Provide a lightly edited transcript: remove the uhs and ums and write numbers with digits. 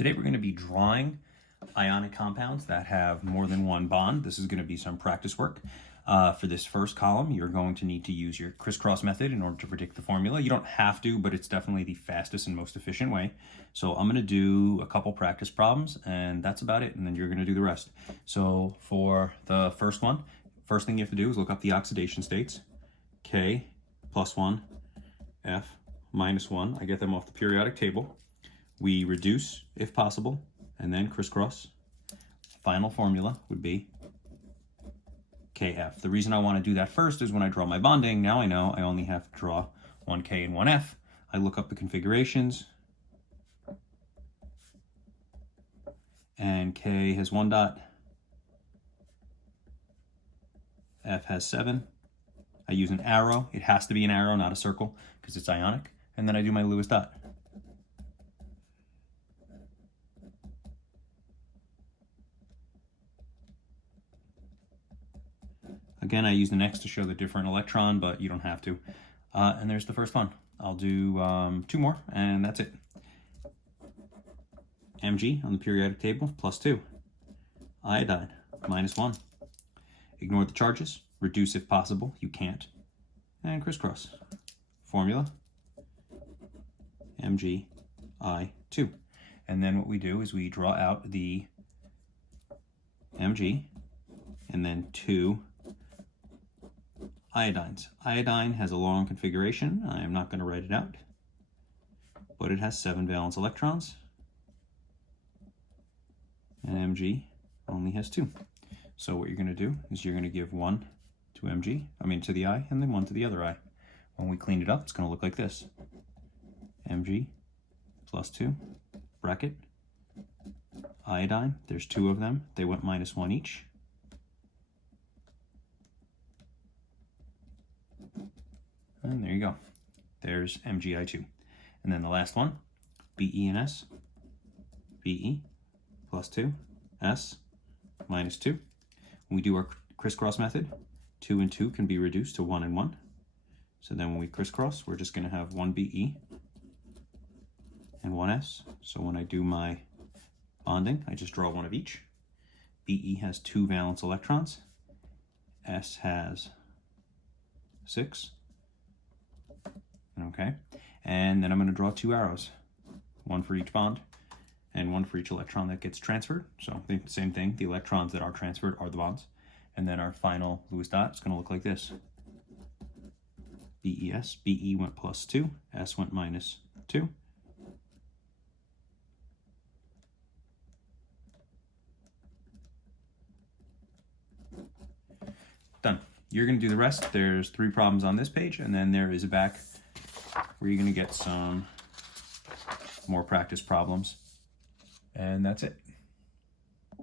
Today we're going to be drawing ionic compounds that have more than one bond. This is going to be some practice work. For this first column, you're going to need to use your crisscross method in order to predict the formula. You don't have to, but it's definitely the fastest and most efficient way. So I'm going to do a couple practice problems, and that's about it, and then you're going to do the rest. So for the first one, first thing you have to do is look up the oxidation states. K plus 1, F minus 1. I get them off the periodic table. We reduce, if possible, and then crisscross. Final formula would be KF. The reason I want to do that first is when I draw my bonding, now I know I only have to draw one K and one F. I look up the configurations, and K has 1 dot, F has 7. I use an arrow. It has to be an arrow, not a circle, because it's ionic. And then I do my Lewis dot. Again, I use an X to show the different electron, but you don't have to. And there's the first one. I'll do 2 more, and that's it. Mg on the periodic table, plus 2. Iodine, minus 1. Ignore the charges. Reduce if possible. You can't. And crisscross. Formula, Mg, I2. And then what we do is we draw out the Mg, and then 2 iodines. Iodine has a long configuration. I am not going to write it out, but it has 7 valence electrons, and Mg only has 2. So what you're going to do is you're going to give 1 to Mg, to the I, and then 1 to the other I. When we clean it up, it's going to look like this. Mg plus 2, bracket, iodine, there's 2 of them. They went minus 1 each. And there you go. There's MgI2. And then the last one, Be and S. Be plus 2, S minus 2. When we do our crisscross method, 2 and 2 can be reduced to 1 and 1. So then when we crisscross, we're just going to have 1 Be and 1 S. So when I do my bonding, I just draw 1 of each. Be has 2 valence electrons. S has 6. Okay, and then I'm going to draw 2 arrows, 1 for each bond and 1 for each electron that gets transferred. So the same thing, the electrons that are transferred are the bonds. And then our final Lewis dot is going to look like this. BES, Be went plus 2, S went minus 2. Done. You're going to do the rest. There's 3 problems on this page, and then there is a back where you're going to get some more practice problems. And that's it.